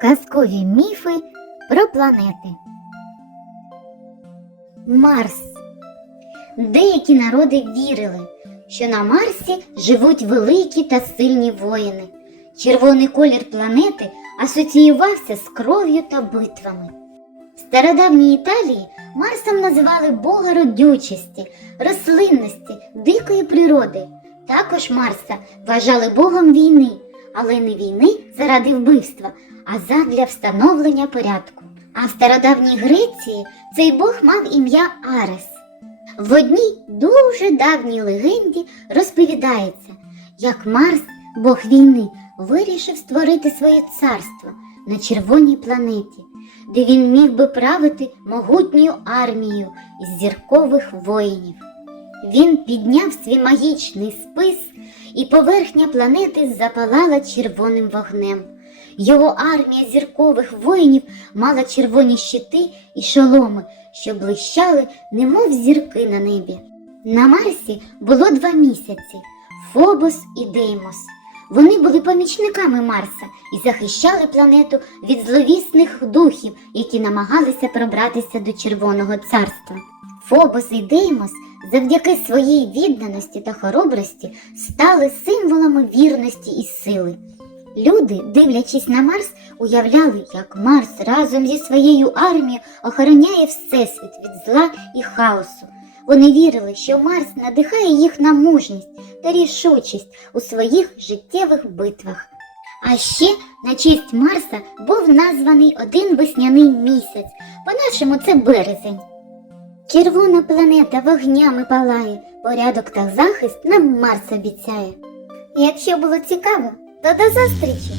Казкові міфи про планети. Марс. Деякі народи вірили, що на Марсі живуть великі та сильні воїни. Червоний колір планети асоціювався з кров'ю та битвами. В стародавній Італії Марсом називали бога родючості, рослинності, дикої природи. Також Марса вважали богом війни, але не війни заради вбивства, а задля встановлення порядку. А в стародавній Греції цей бог мав ім'я Арес. В одній дуже давній легенді розповідається, як Марс, бог війни, вирішив створити своє царство на червоній планеті, де він міг би правити могутньою армією із зіркових воїнів. Він підняв свій магічний спис, і поверхня планети запалала червоним вогнем. Його армія зіркових воїнів мала червоні щити і шоломи, що блищали, немов зірки на небі. На Марсі було два місяці Фобос і Деймос. Вони були помічниками Марса і захищали планету від зловісних духів, які намагалися пробратися до Червоного царства. Фобос і Деймос завдяки своїй відданості та хоробрості стали символами вірності і сили. Люди, дивлячись на Марс, уявляли, як Марс разом зі своєю армією охороняє Всесвіт від зла і хаосу. Вони вірили, що Марс надихає їх на мужність та рішучість у своїх життєвих битвах. А ще на честь Марса був названий один весняний місяць, по-нашому це березень. Червона планета вогнями палає, порядок та захист нам Марс обіцяє. Якщо було цікаво, то до зустрічі!